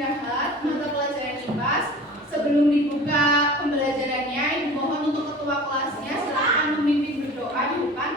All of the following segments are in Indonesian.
istirahat mata pelajaran IPA. Sebelum dibuka pembelajarannya, Ibu mohon untuk ketua kelasnya silakan memimpin berdoa di depan.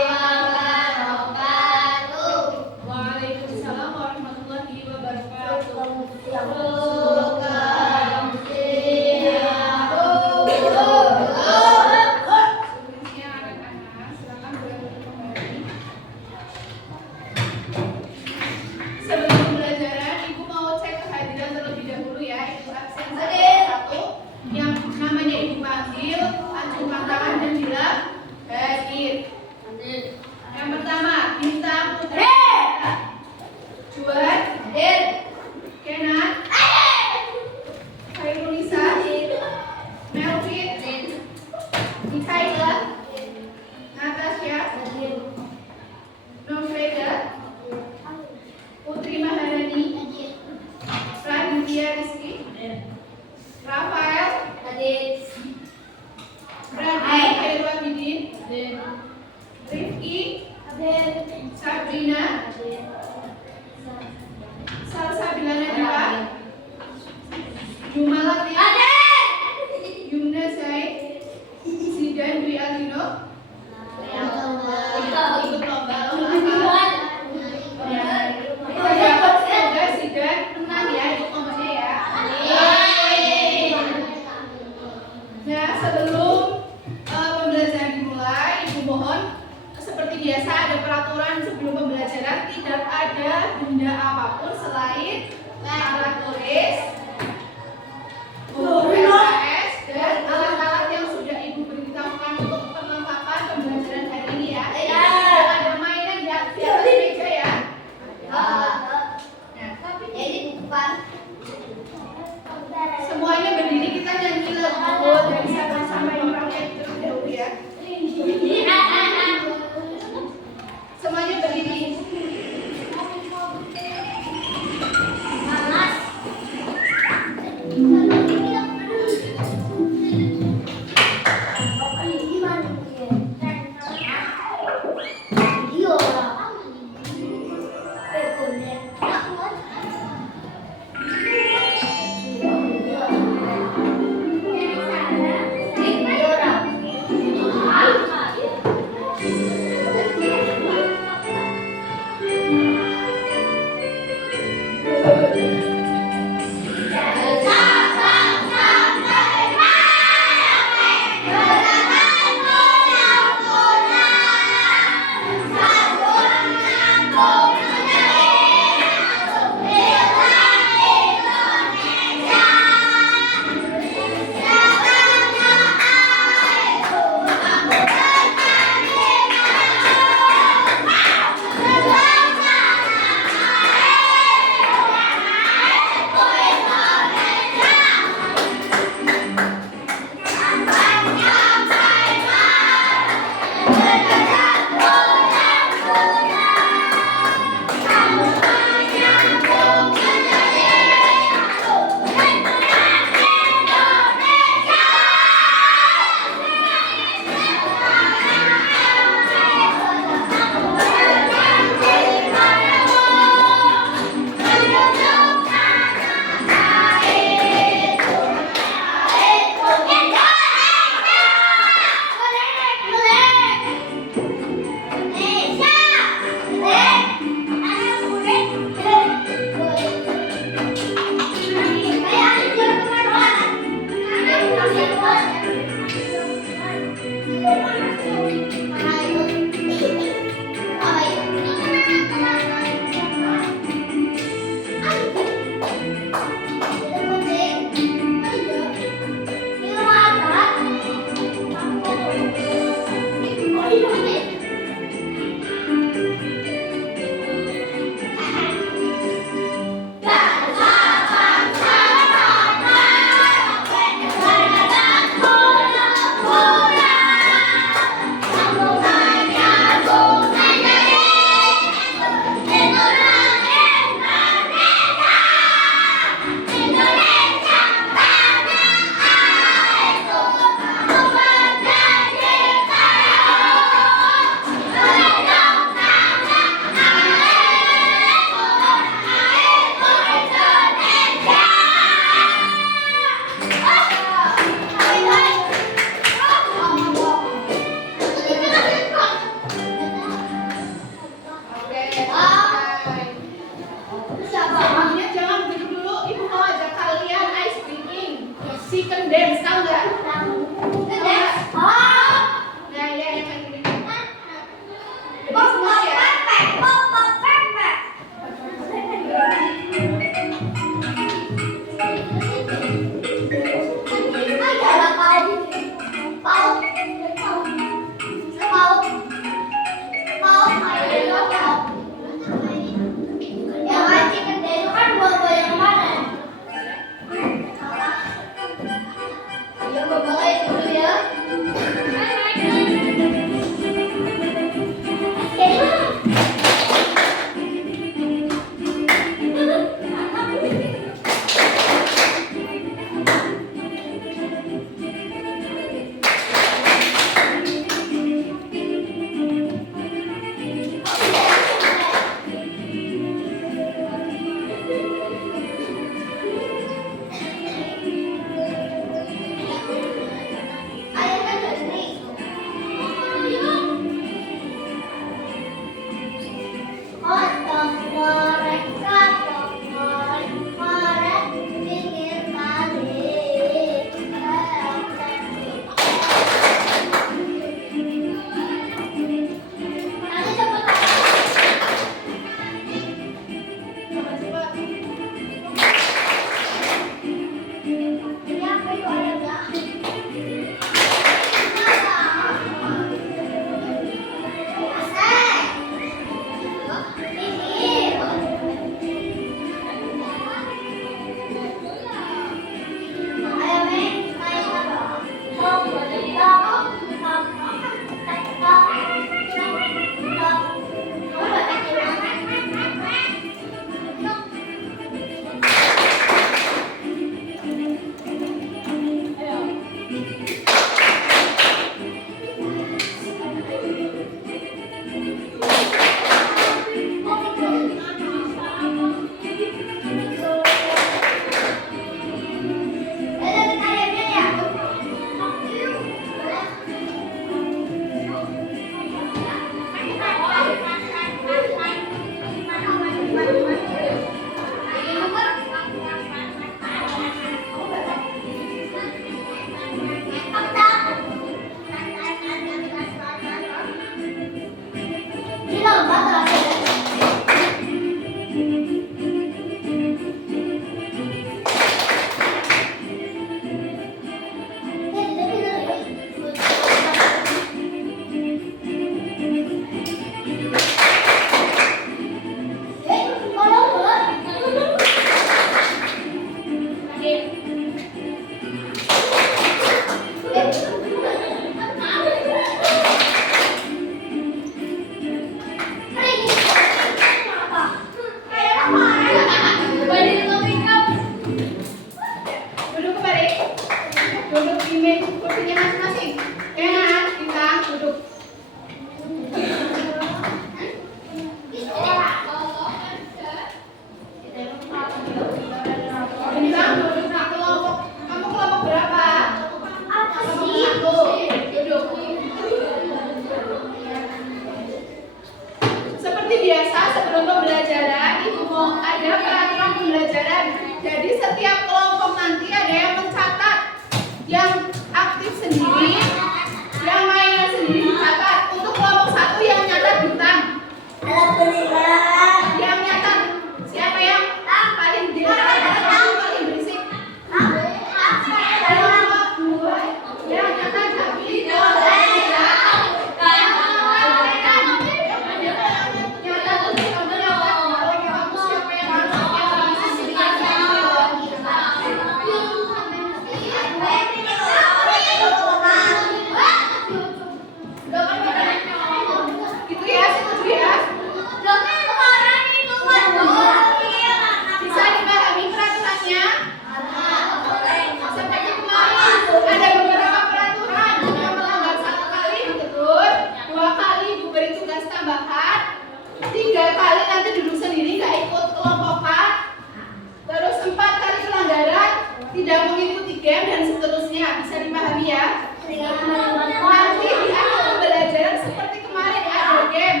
Nanti di akhir pembelajaran seperti kemarin ada game.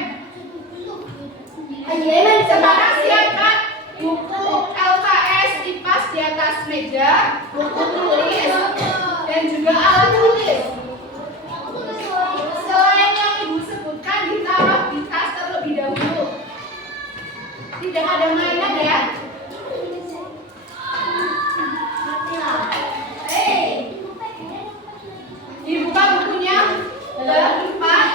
Sekarang siapkan buku LKS dipas di atas meja, buku tulis, dan juga alat tulis. Selain yang ibu sebutkan ditaruh di tas terlebih dahulu. Tidak ada mainan ya. Dibuka bukunya keempat.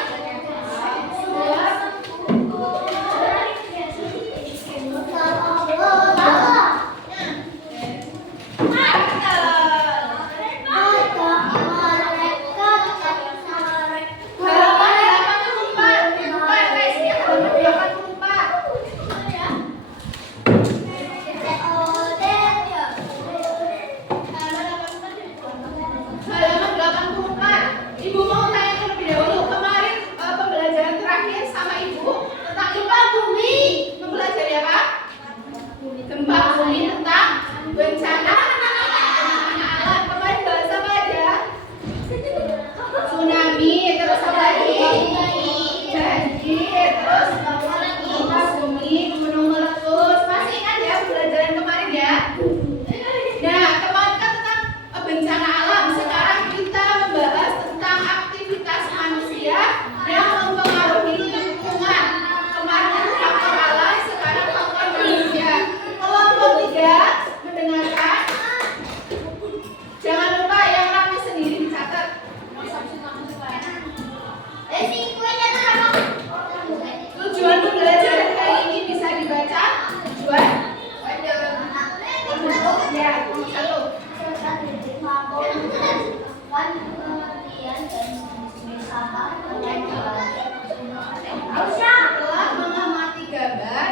Setelah mengamati gambar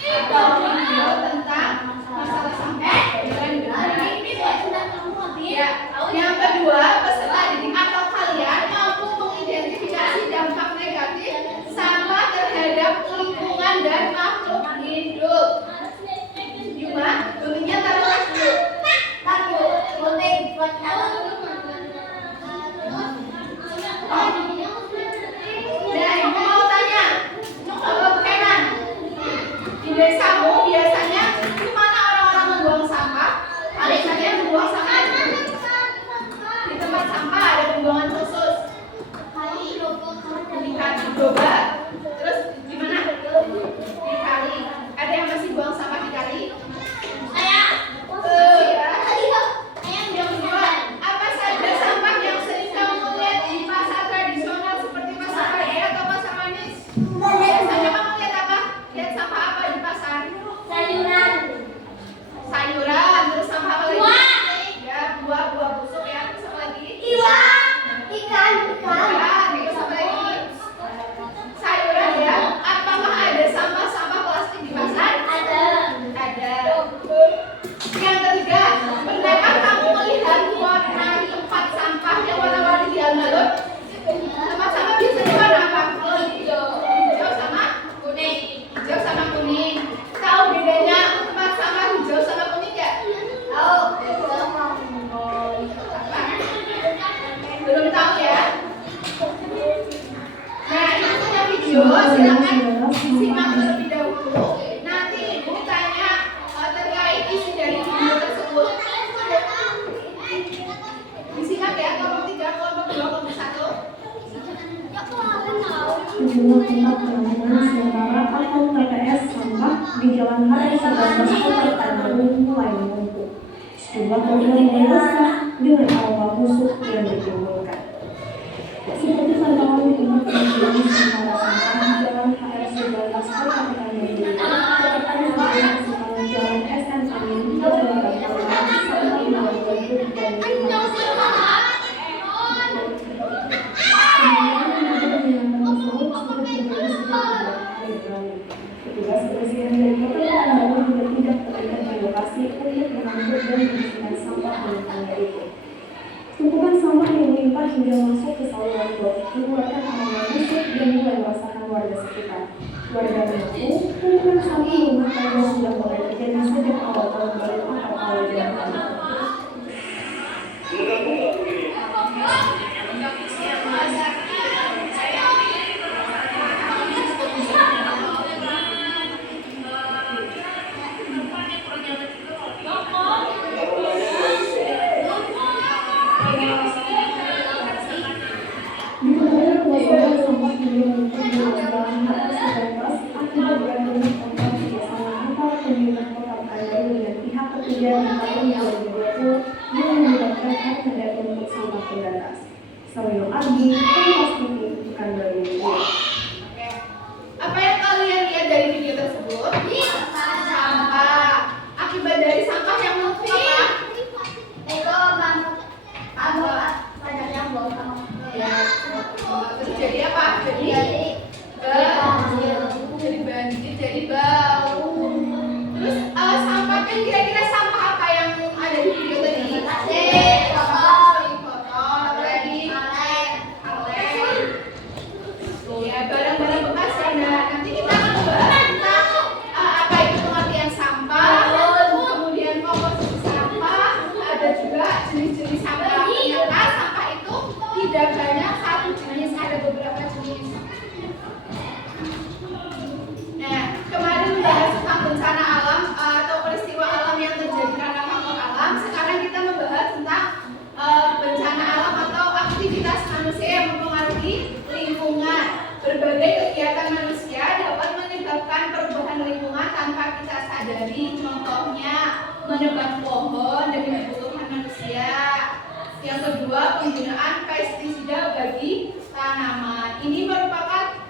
atau video tentang masalah sampah dengan benar. Ya, yang kedua, peserta didik atau kalian mampu mengidentifikasi dampak negatif sampah terhadap lingkungan dan makhluk hidup. Cuma, bunyinya taruh dulu. Nah, ibu mau tanya, Kenan, di desamu biasanya di mana orang-orang membuang sampah? Paling saja membuang sampah di tempat sampah ada pembuangan khusus. Di kali coba, terus di mana? Di kali. Ada yang masih buang sampah di kali? Ya. Yang kedua, apa saja sampah yang sering kamu lihat di pasar tradisional seperti pasar raya atau pasar manis? Biasanya kamu lihat apa? Lihat sampah apa di pasar? Sayuran, terus sampah apa lagi? Ya, buah busuk ya, terus apa lagi? Ikan. Terus apa lagi? Sayuran ya. Apakah ada sampah-sampah plastik di pasar? Ada. Yang ketiga, pernahkah kamu melihat warna tempat sampah yang warna-warni di alun-alun? Tempat sampah biasanya warna apa? Hijau sama kuning. Tahu bedanya tempat sampah hijau sama kuning nggak? Tahu. Belum tahu ya? Nah, ini punya video, silakan disimak terlebih dahulu. Nanti ibu tanya terkait isi dari video tersebut. Disimak ya, kelompok 3, kelompok 2, kelompok 1. Sejumlah tempat penampungan sementara atau TPS sampah di Jalan Raya 11 Kota Tangerang mulai menumpuk. Sejumlah korban mulai resah dengan aroma busuk yang ditimbulkan. Seperti pantauan di tempat penampungan sementara sampah di Jalan HR 11 Kota Tangerang, sepanjang Jalan SN Amin, Kecamatan Tangerang, sampai melalui Bukit dan petugas kebersihan dari Kota Tangerang juga tidak terlihat di lokasi untuk mengangkut dan membersihkan sampah miliknya itu. Tumpukan sampah yang melimpah hingga masuk ke saluran got mengeluarkan aroma busuk dan mulai merasakan warga sekitar. Warga mengaku tumpukan sampah rumah tangga sudah mulai terjadi sejak awal tahun baru atau awal Januari. Saweyo Abi, Kompas TV, Kantor Media. Oke. Apa yang kalian lihat dari video tersebut? Sampah. Akibat dari sampah yang menumpuk apa? Ya. Terus jadi apa? Jadi banjir, jadi bau. Terus sampah kan kira-kira sampah apa yang ada di video tadi? Botol, apa lagi? Kaleng. Ya, barang-barang bekas ya. Nah, nanti kita akan membahas tentang apa itu pengertian sampah, kemudian komposisi sampah, ada juga jenis-jenis sampah. Ternyata sampah itu tidak banyak satu jenis, ada beberapa jenis. Nah, kemarin membahas tentang bencana alam atau peristiwa alam yang terjadi karena faktor alam. Sekarang kita membahas tentang bencana alam atau aktivitas manusia yang mempengaruhi lingkungan. Berbagai kegiatan manusia dapat menyebabkan perubahan lingkungan tanpa kita sadari. Contohnya, menebang pohon demi kebutuhan manusia. Yang kedua, penggunaan pestisida bagi tanaman. Ini merupakan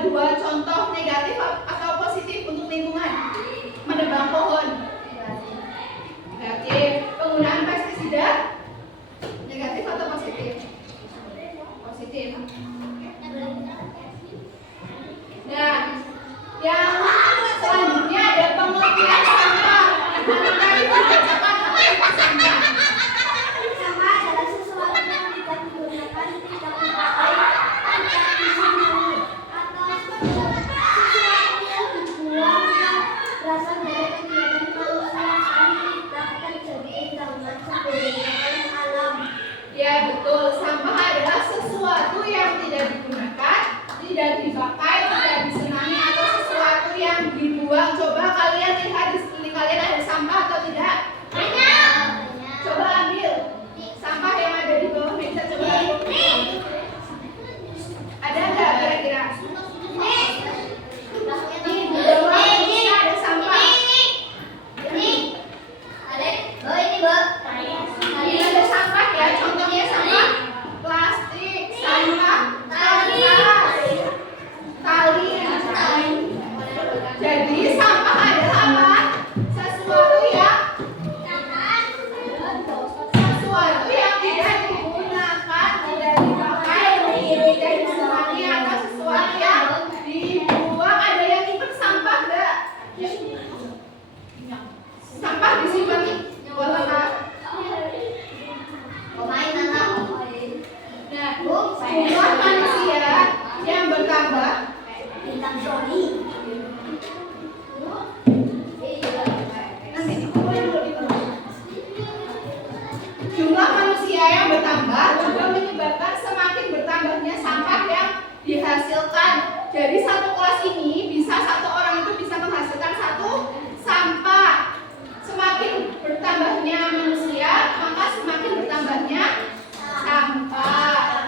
dua contoh negatif atau positif untuk lingkungan. Menebang pohon negatif, penggunaan pestisida negatif atau positif? Positif. Nah, yang selanjutnya ada pengertian sampah. Tadi dibacakan apa itu sampah? Sama adalah sesuatu yang tidak digunakan, tidak dipakai, tidak disimpan, atau sesuatu yang dibuang yang berasal dari kegiatan manusia dan tidak terjadi dengan sendirinya oleh alam. Ya betul, sampah adalah sesuatu yang tidak digunakan, tidak dipakai, tidak disenangi atau sesuatu yang dibuang. Coba kalian lihat di sekeliling kalian ada sampah atau tidak? Coba ambil sampah yang ada di bawah meja, coba. Ada nggak kira-kira? Di bawah meja ada sampah. Ini ada sampah ya, contohnya sampah plastik, sampah kertas, tali. Jadi sampah adalah apa? Sesuatu yang tidak digunakan, tidak dipakai, tidak disenangi atau sesuatu yang dibuang. Ada yang ikut sampah enggak? Sampah disimpan buat apa? Nah, jumlah manusia yang bertambah nanti dikumpulin dulu di tempat. Jumlah manusia yang bertambah juga menyebabkan semakin bertambahnya sampah yang dihasilkan. Jadi satu kelas ini satu orang itu bisa menghasilkan satu sampah. Semakin bertambahnya manusia, maka semakin bertambahnya sampah.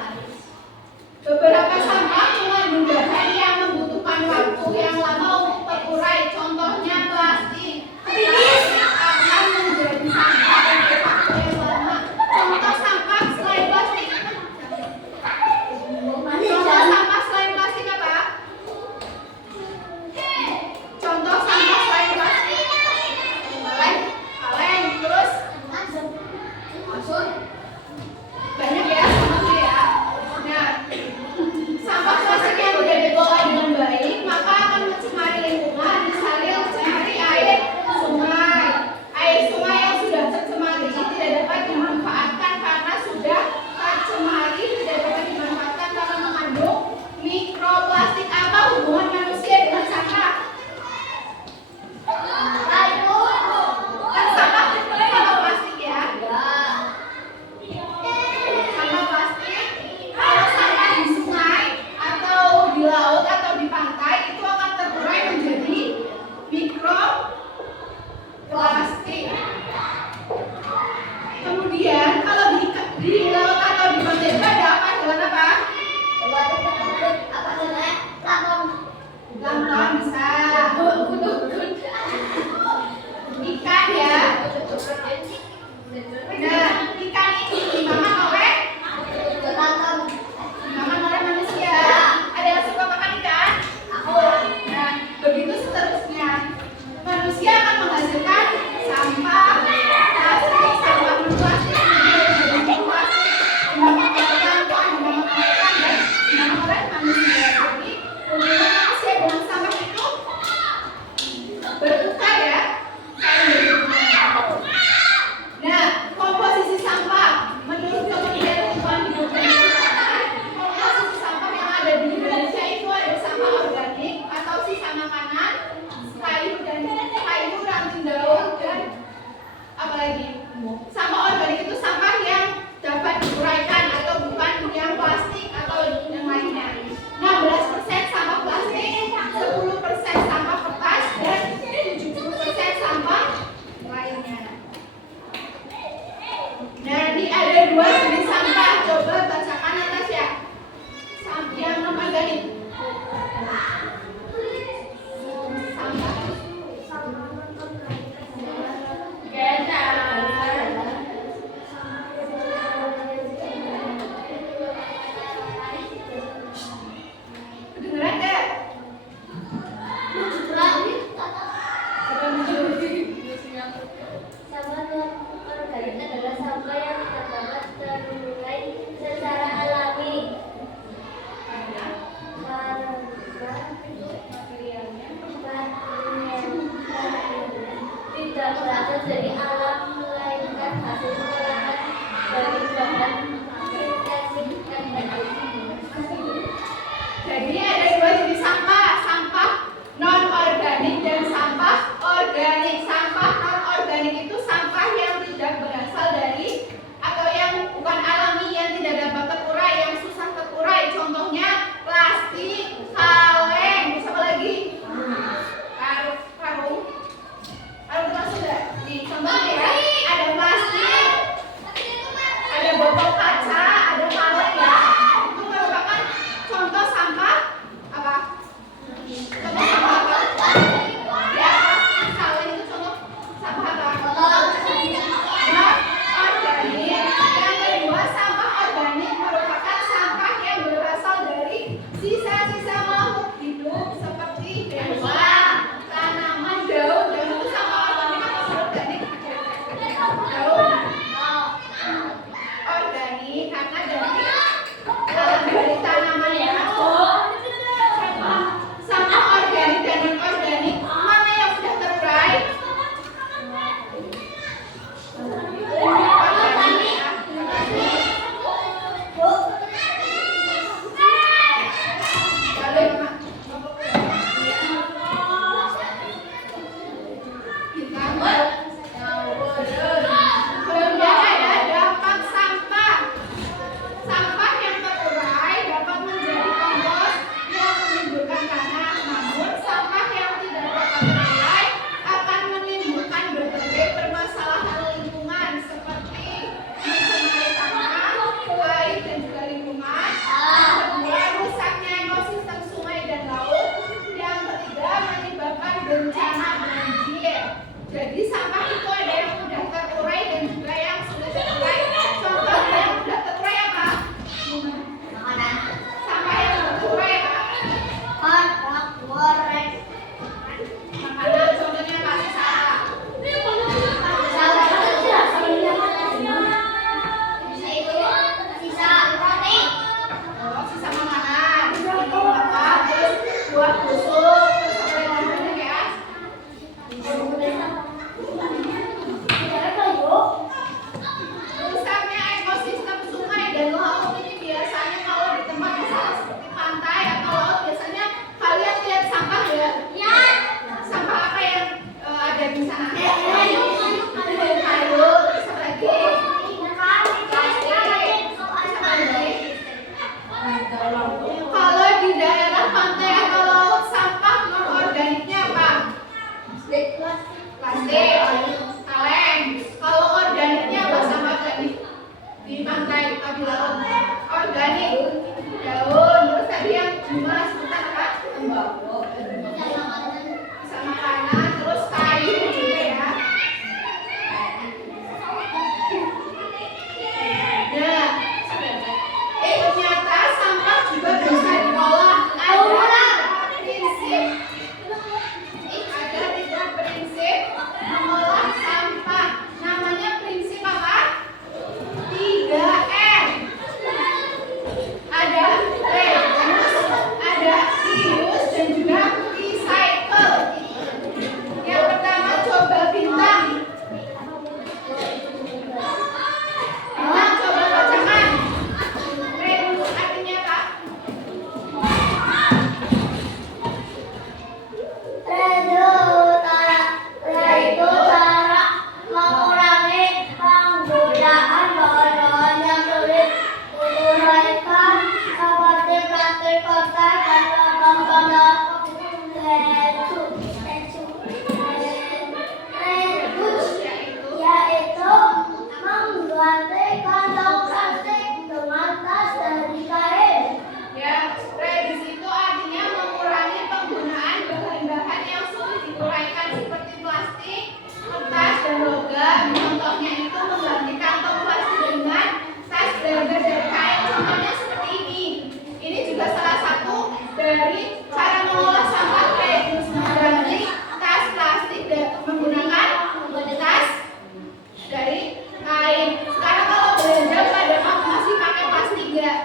Tidak.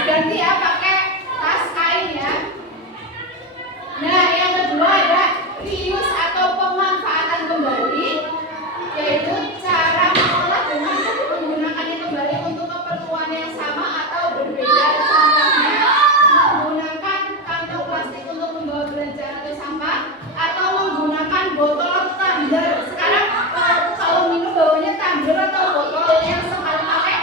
Diganti ya pakai tas kain ya. Nah, yang kedua ada reuse atau pemanfaatan kembali, yaitu cara mengolah dengan menggunakannya kembali untuk keperluan yang sama atau berbeda. Contohnya menggunakan kantong plastik untuk membawa belanjaan atau sampah, atau menggunakan botol tumbler. Sekarang kalau minum bawanya tumbler atau botol yang sekali pakai.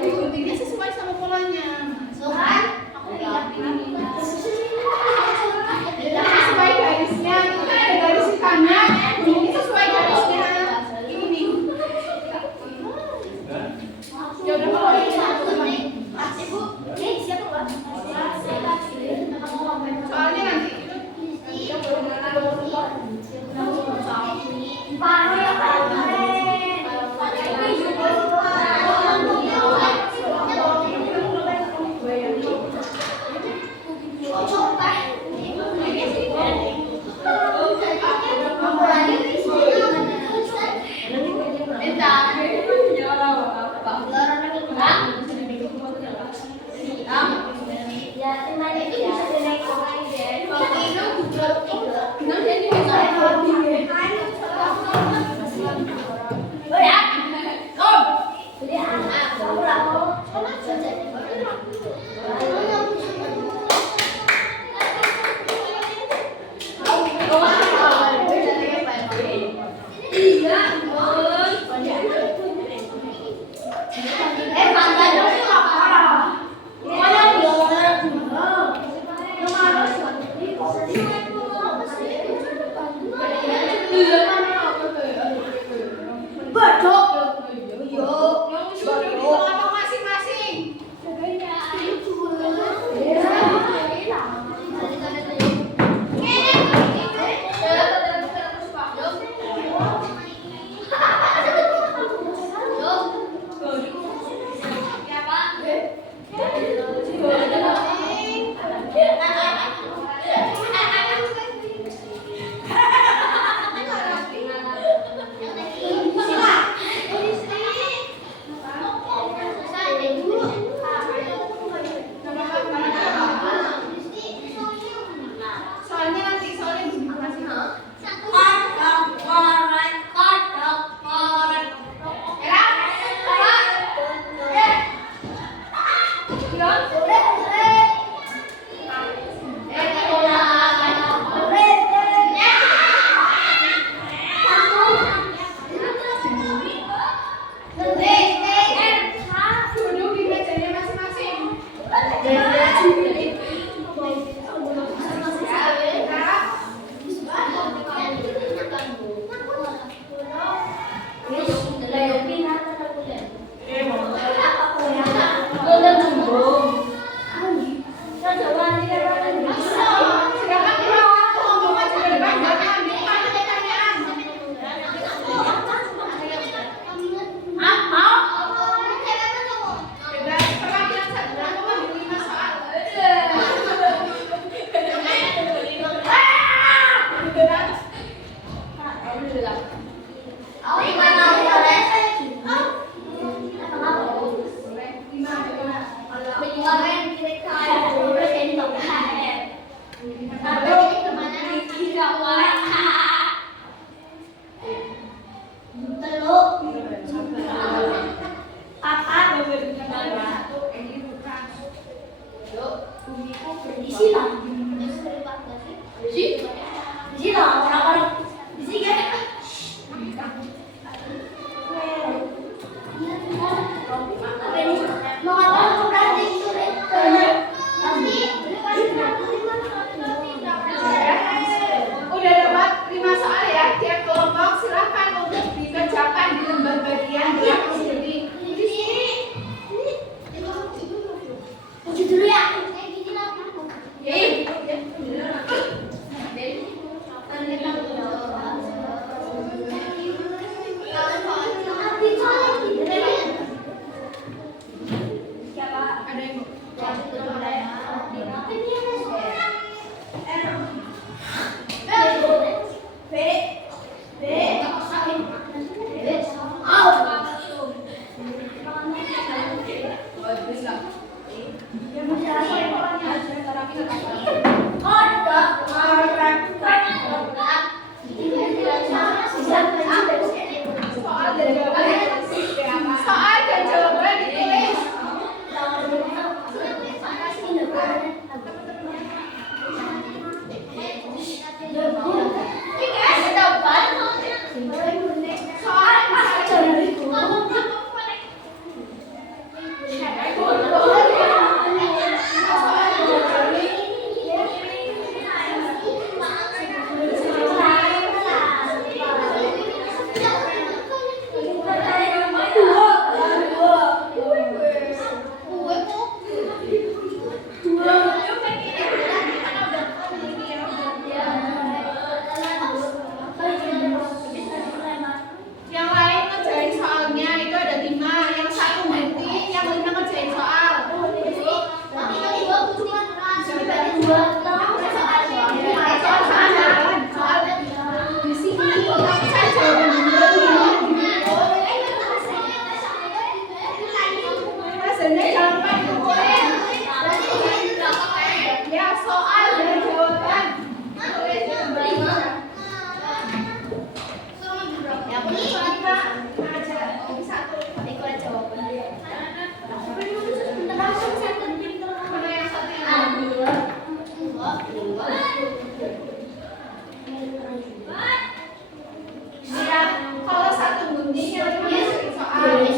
Guntingnya sesuai sama polanya. Sesuai garisnya, itu kan ada garis hitamnya. Ini sesuai garisnya. Ini. Ya udah kalau ini soalnya nanti minggu. Soal dan jawaban ditulis. Yang lain ngerjain soalnya itu ada 5, yang 1 berhenti, yang 5 ngerjain soal. Soal di sini saya jawaban dulu. Hasilnya jangan lupa dikumpulin. Ya, soal dan jawaban. Ya, boleh soal Pak. Aja ini 1. Ikut jawaban. Mana yang satunya? Ya, kalau 1 bunyi yang 5 soal.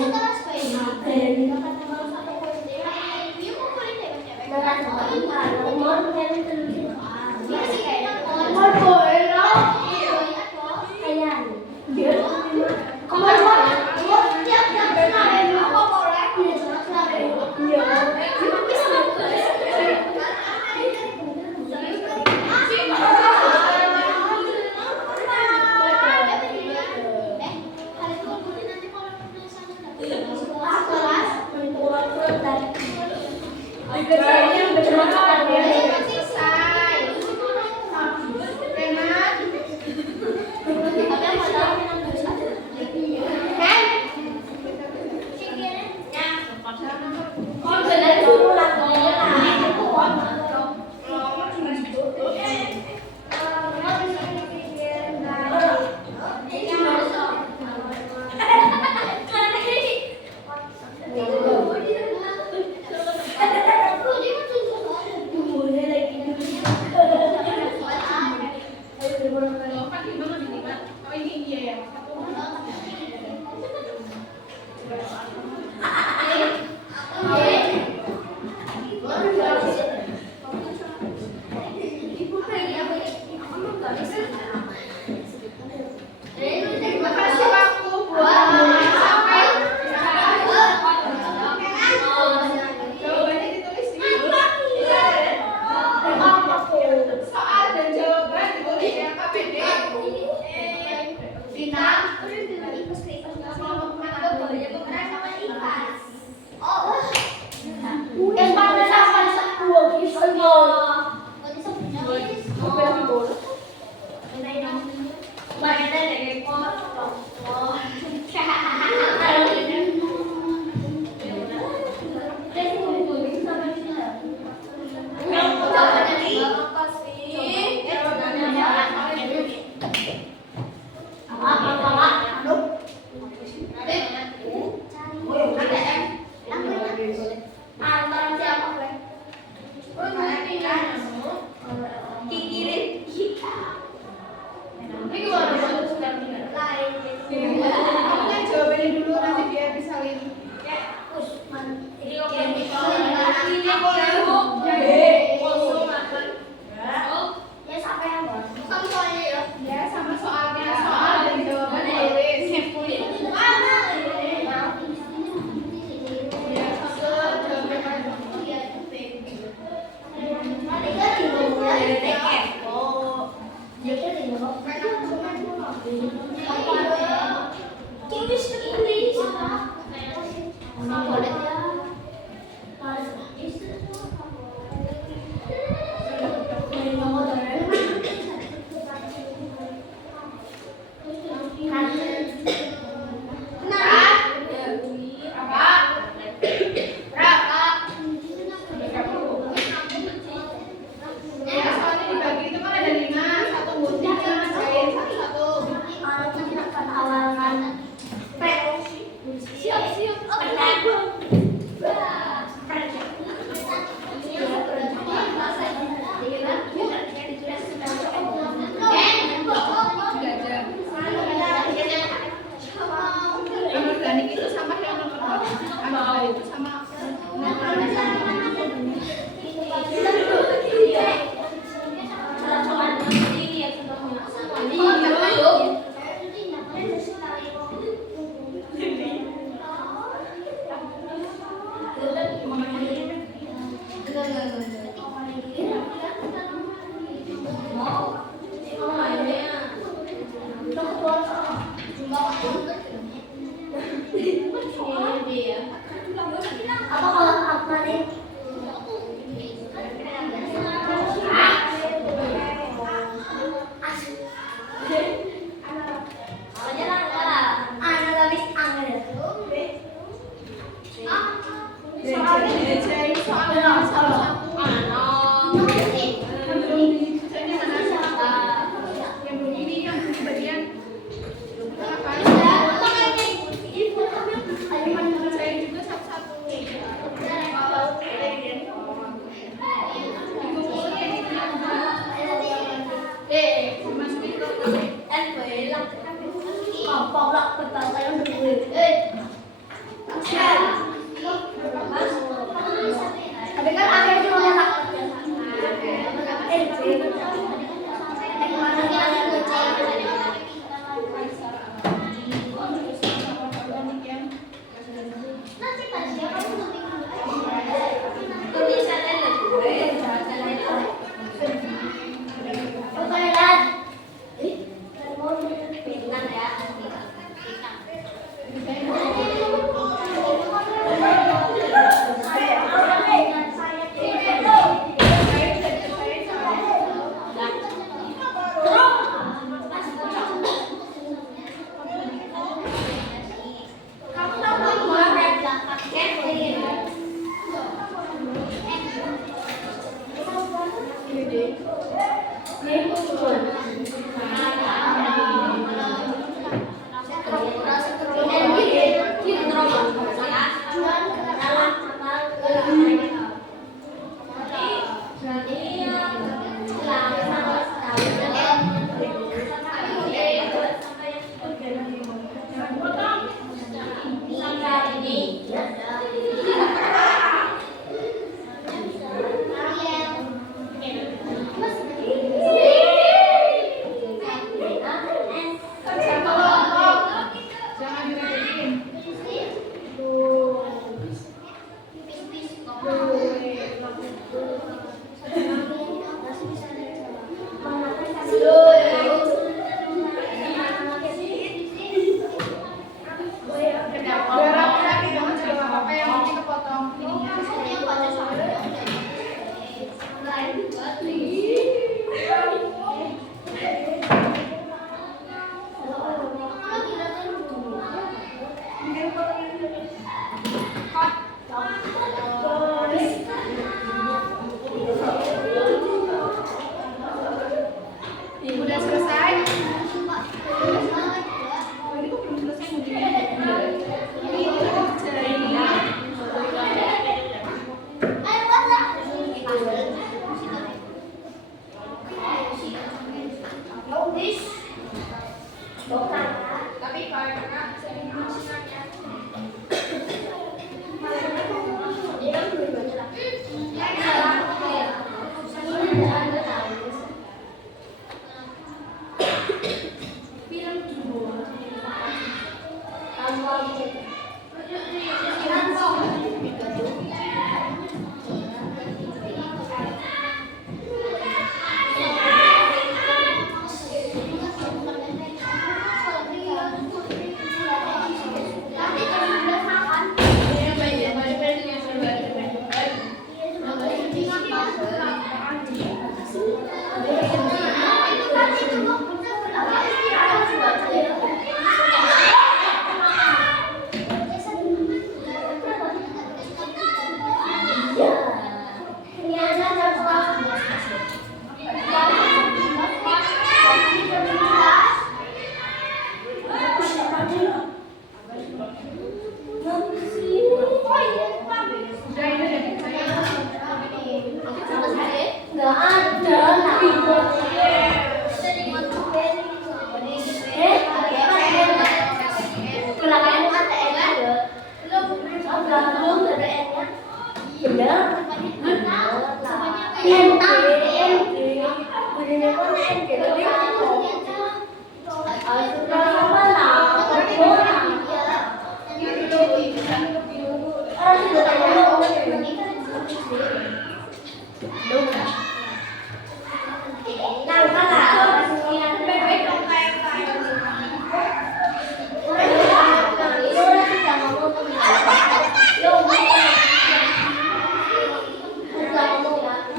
Apa kalau apa nih? Soalnya salah satu yang belum dicucinya mana? Yang belum ini yang di bagian apa? Saya juga satu-satu. Masukin ke Tapi kan ada cuma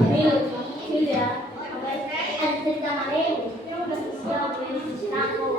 Mil ya. Ada cerita maling. Ya udah aku.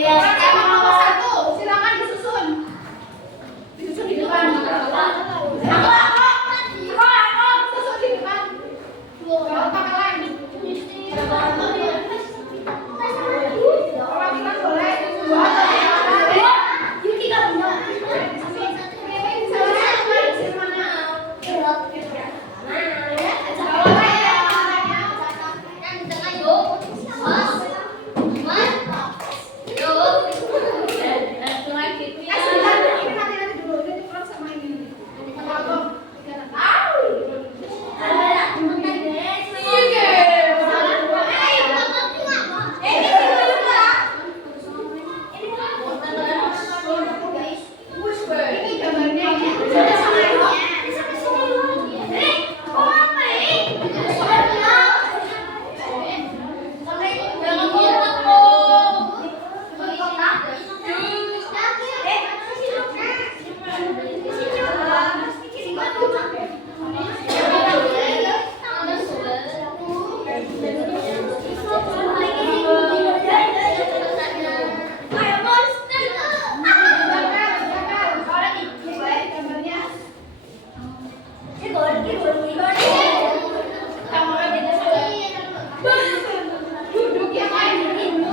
Orang nomor 1, silakan disusun. Disusun di depan. Susun di depan. Kalau pakai lain. Orang kita boleh dua atau tiga. Yuki nggak punya. Duduk yang lain dulu.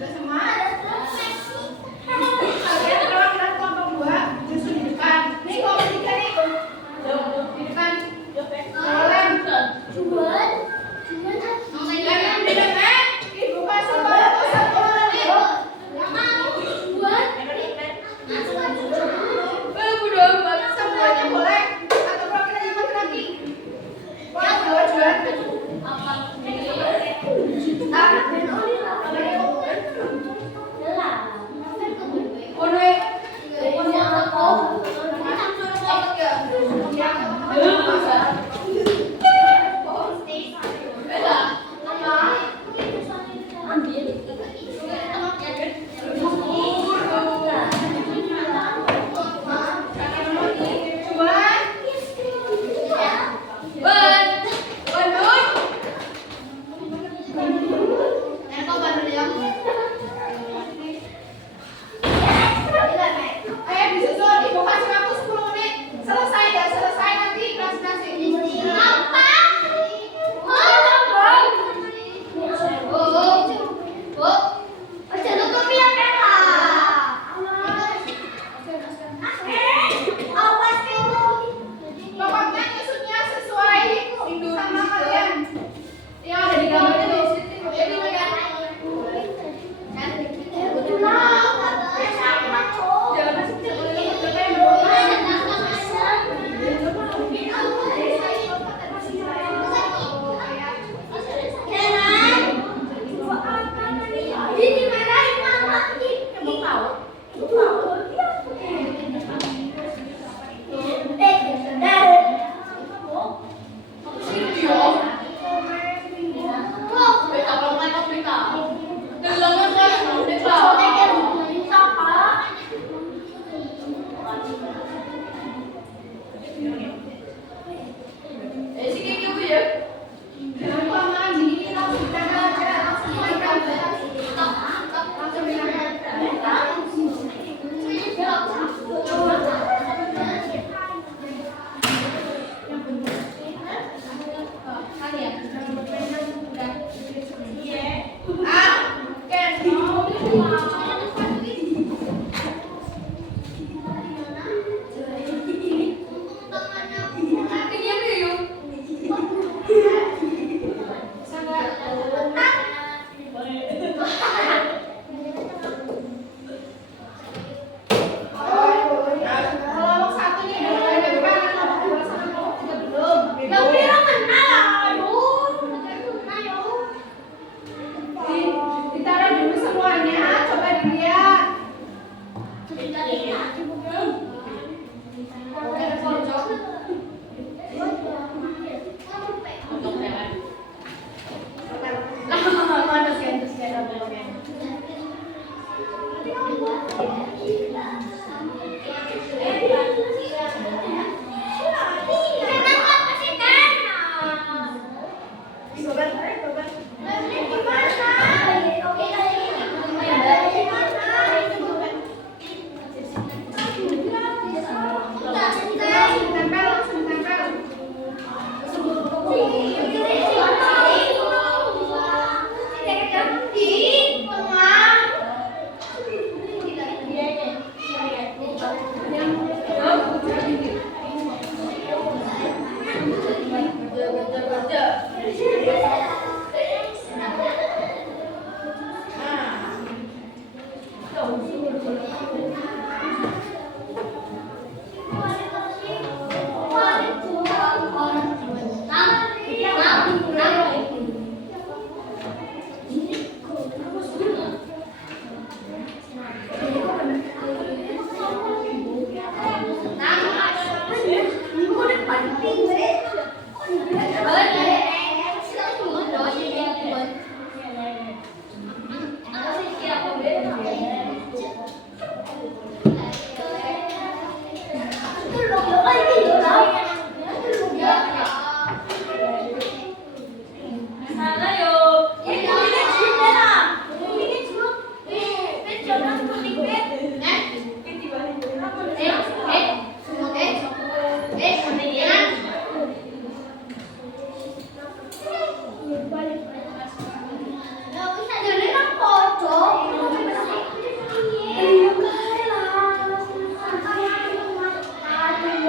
Sudah semua? Kalian perwakilan kelompok 2 justru di depan. Nih kelompok 3 nih. Di depan. Jangan di depan. Ibu kasih waktu 1 menit. Semuanya boleh. Atau perwakilan yang laki-laki. Boleh dua-duaan. Disusun, ibu kasih waktu 10 menit. Selesai nggak selesai nanti presentasi. Pokoknya nyusunnya sesuai sama kalian. Yang ada di gambarnya di situ. Jadi kalian jangan kelamaan gini, langsung berangkat aja, langsung berangkat. Langsung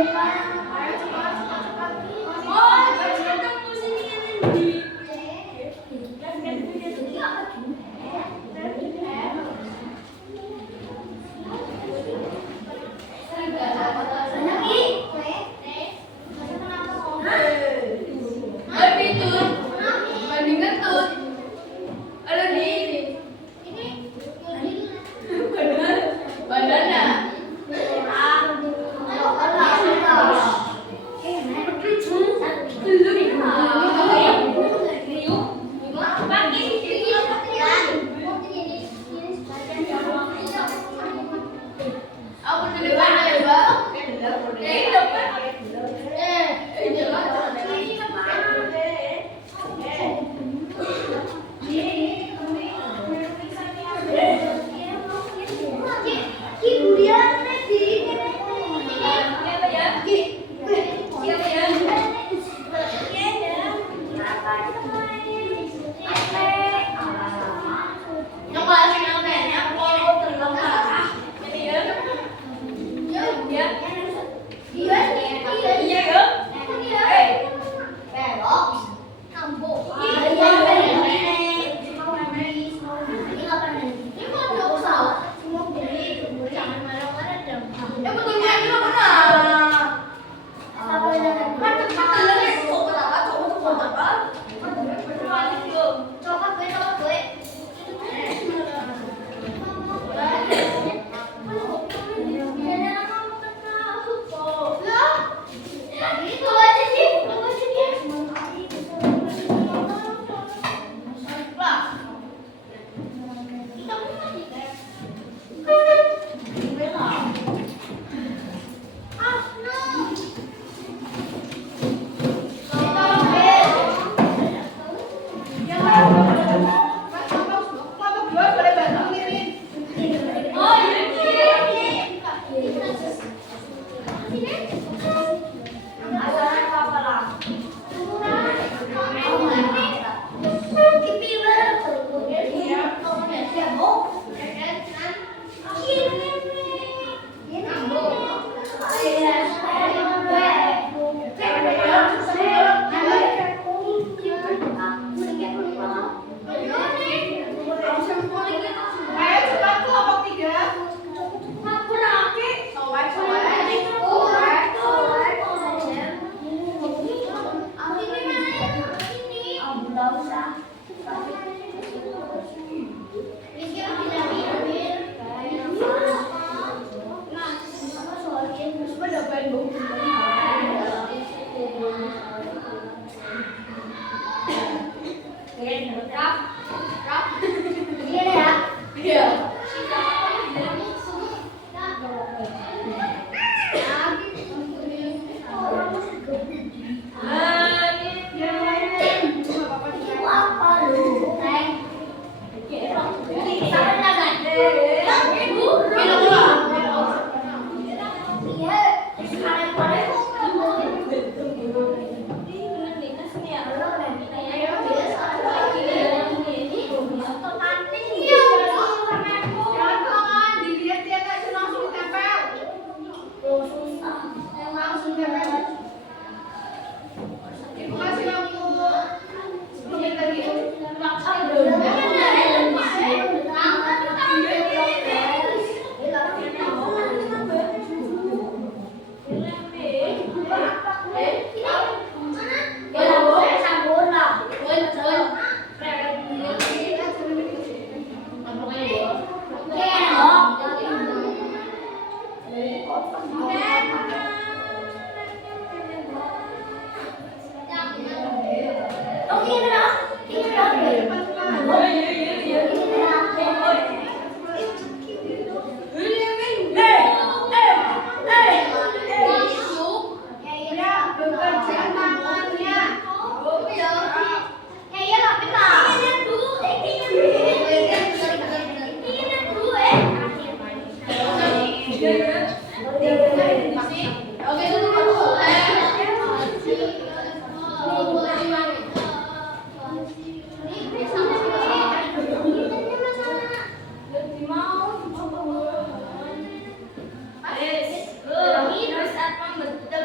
Terus apa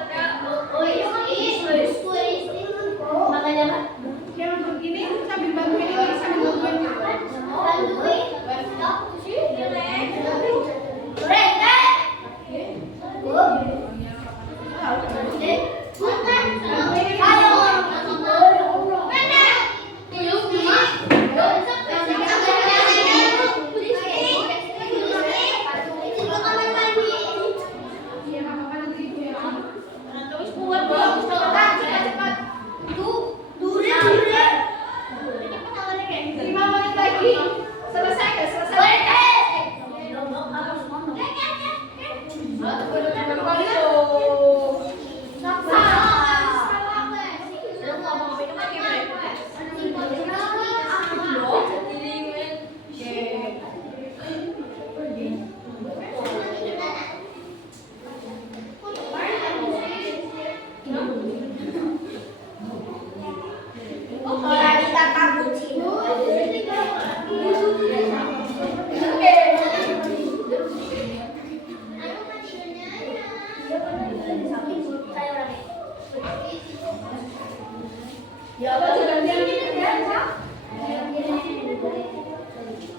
Ya apa juga dia ini ya?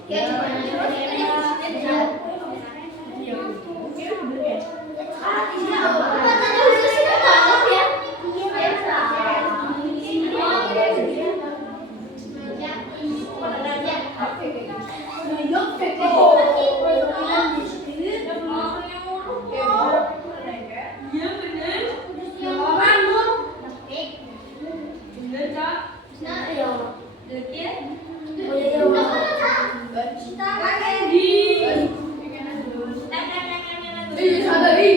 Ya Ih, sadar ih.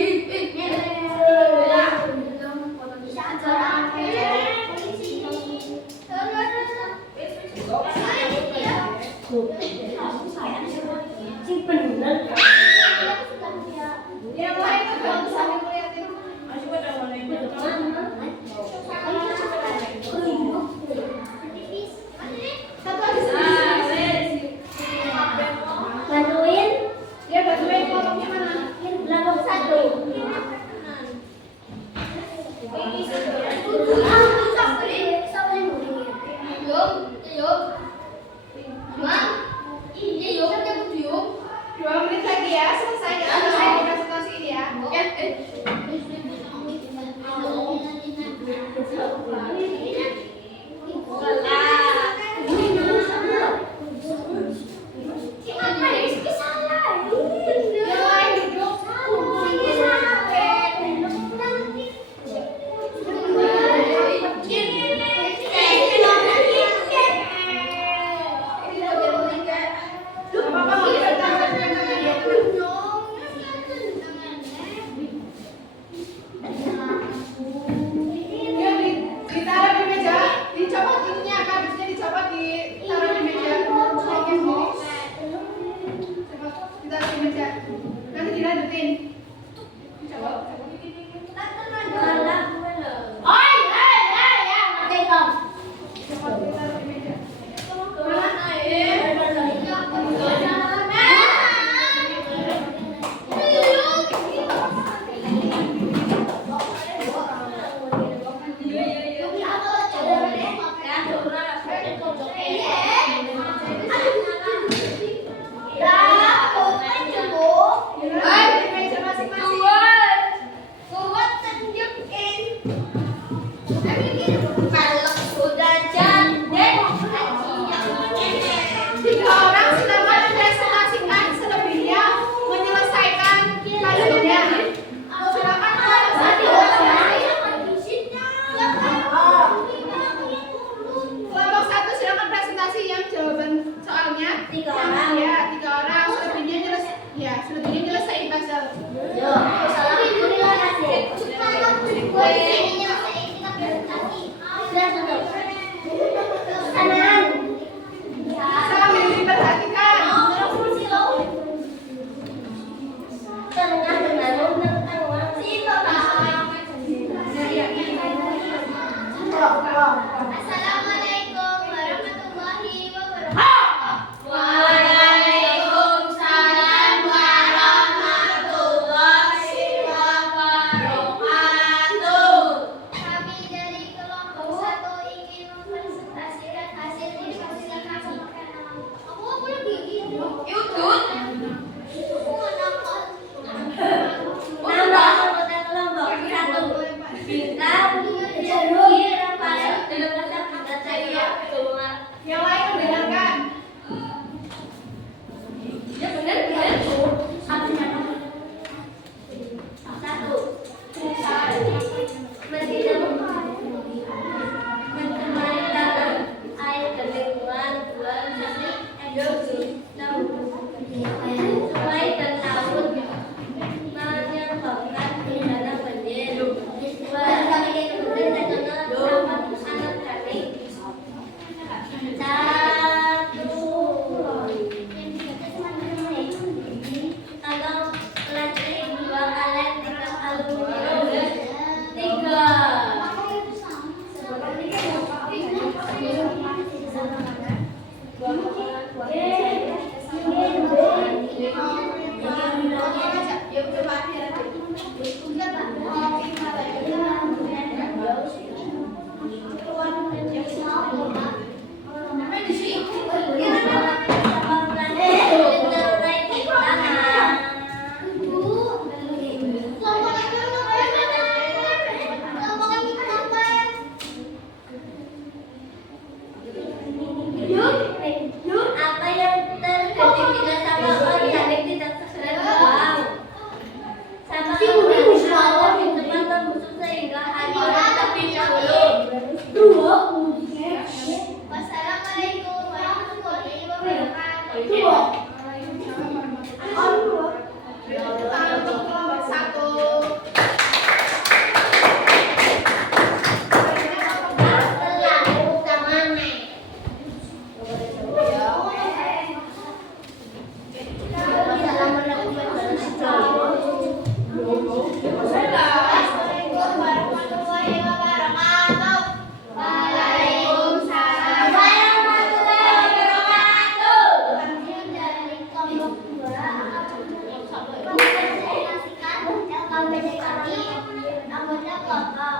kotor.